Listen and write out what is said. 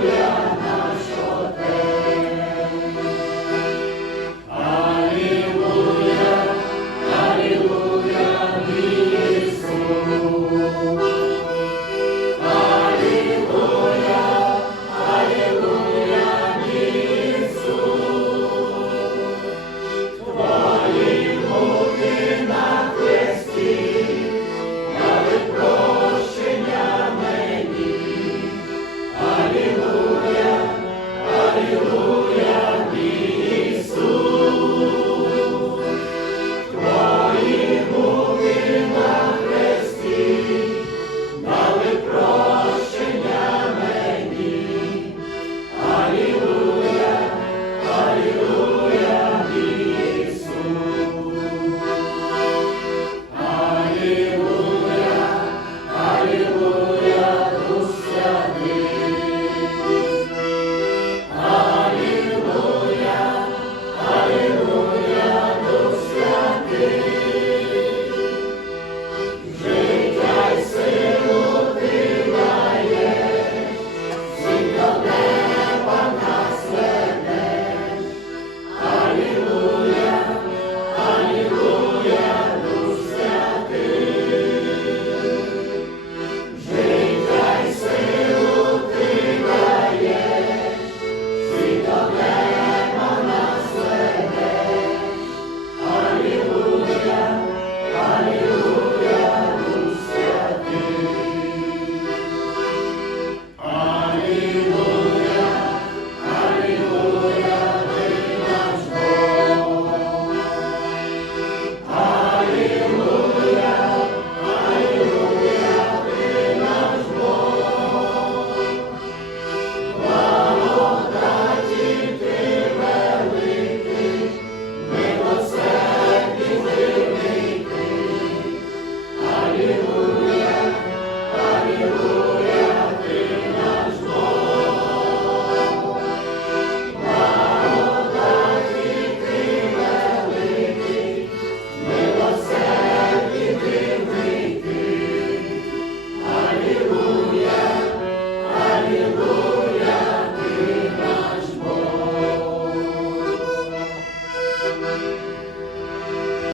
Hallelujah.